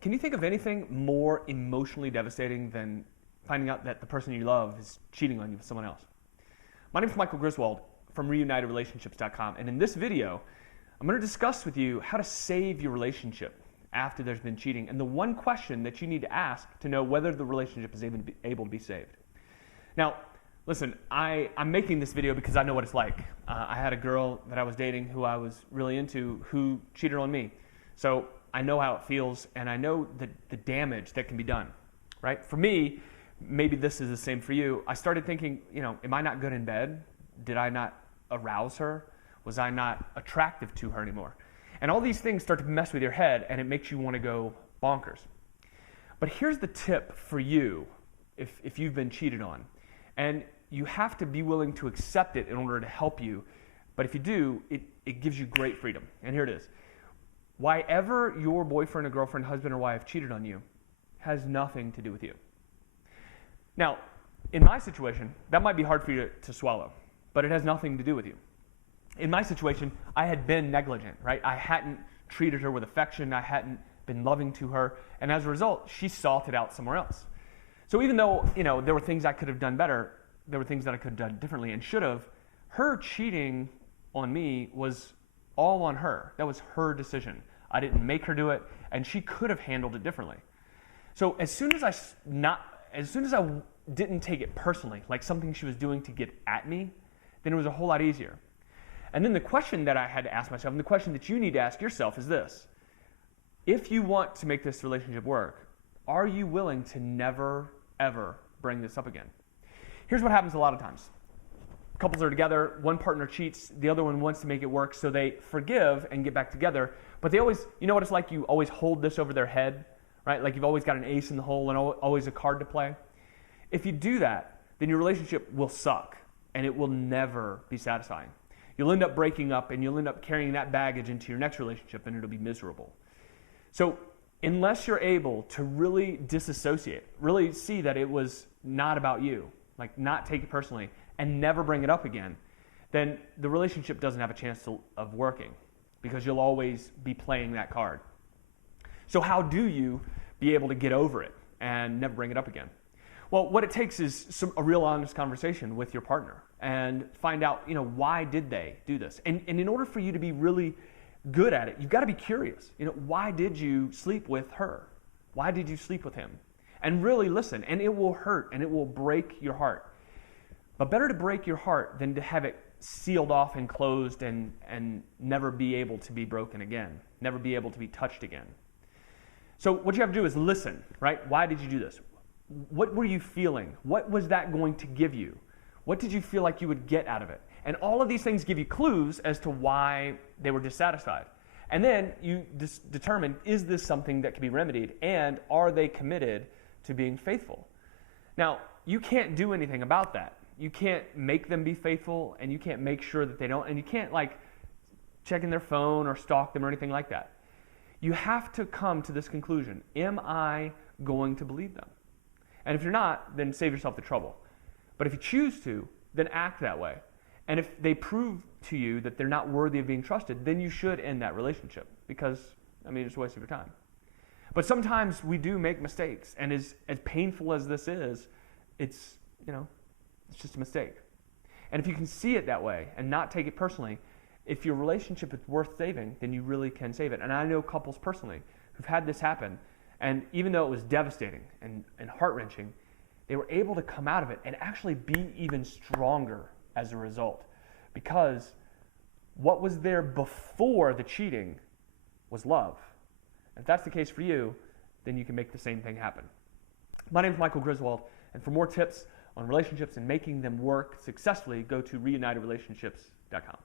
Can you think of anything more emotionally devastating than finding out that the person you love is cheating on you with someone else? My name is Michael Griswold from reunitedrelationships.com, and in this video, I'm going to discuss with you how to save your relationship after there's been cheating, and the one question that you need to ask to know whether the relationship is able to be saved. Now, listen, I'm making this video because I know what it's like. I had a girl that I was dating who I was really into who cheated on me. So I know how it feels, and I know the damage that can be done, right? For me, maybe this is the same for you. I started thinking, am I not good in bed? Did I not arouse her? Was I not attractive to her anymore? And all these things start to mess with your head, and it makes you want to go bonkers. But here's the tip for you if you've been cheated on. And you have to be willing to accept it in order to help you. But if you do, it gives you great freedom. And here it is. Why ever your boyfriend or girlfriend, husband or wife cheated on you has nothing to do with you. Now, in my situation, that might be hard for you to swallow, but it has nothing to do with you. In my situation, I had been negligent, right? I hadn't treated her with affection. I hadn't been loving to her. And as a result, she sought it out somewhere else. So even though, there were things I could have done better, there were things that I could have done differently and should have, her cheating on me was all on her. That was her decision. I didn't make her do it, and she could have handled it differently. So as soon as I didn't take it personally, like something she was doing to get at me, then it was a whole lot easier. And then the question that I had to ask myself, and the question that you need to ask yourself is this: if you want to make this relationship work, are you willing to never, ever bring this up again? Here's what happens a lot of times. Couples are together, one partner cheats, the other one wants to make it work, so they forgive and get back together. But they always, you know what it's like? You always hold this over their head, right? Like you've always got an ace in the hole and always a card to play. If you do that, then your relationship will suck and it will never be satisfying. You'll end up breaking up and you'll end up carrying that baggage into your next relationship and it'll be miserable. So unless you're able to really disassociate, really see that it was not about you, like not take it personally and never bring it up again, then the relationship doesn't have a chance of working because you'll always be playing that card. So how do you be able to get over it and never bring it up again? Well, what it takes is a real honest conversation with your partner and find out, why did they do this? And in order for you to be really good at it, you've got to be curious. Why did you sleep with her? Why did you sleep with him? And really listen, and it will hurt and it will break your heart. But better to break your heart than to have it sealed off and closed and never be able to be broken again, never be able to be touched again. So what you have to do is listen, right? Why did you do this? What were you feeling? What was that going to give you? What did you feel like you would get out of it? And all of these things give you clues as to why they were dissatisfied. And then you determine, is this something that can be remedied? And are they committed to being faithful? Now, you can't do anything about that. You can't make them be faithful, and you can't make sure that they don't, and you can't check in their phone or stalk them or anything like that. You have to come to this conclusion: am I going to believe them? And if you're not, then save yourself the trouble. But if you choose to, then act that way. And if they prove to you that they're not worthy of being trusted, then you should end that relationship because, it's a waste of your time. But sometimes we do make mistakes, and as painful as this is, it's just a mistake. And if you can see it that way and not take it personally, if your relationship is worth saving, then you really can save it. And I know couples personally who've had this happen, and even though it was devastating and heart-wrenching, they were able to come out of it and actually be even stronger as a result, because what was there before the cheating was love. If that's the case for you, then you can make the same thing happen. My name is Michael Griswold, and for more tips on relationships and making them work successfully, go to reunitedrelationships.com.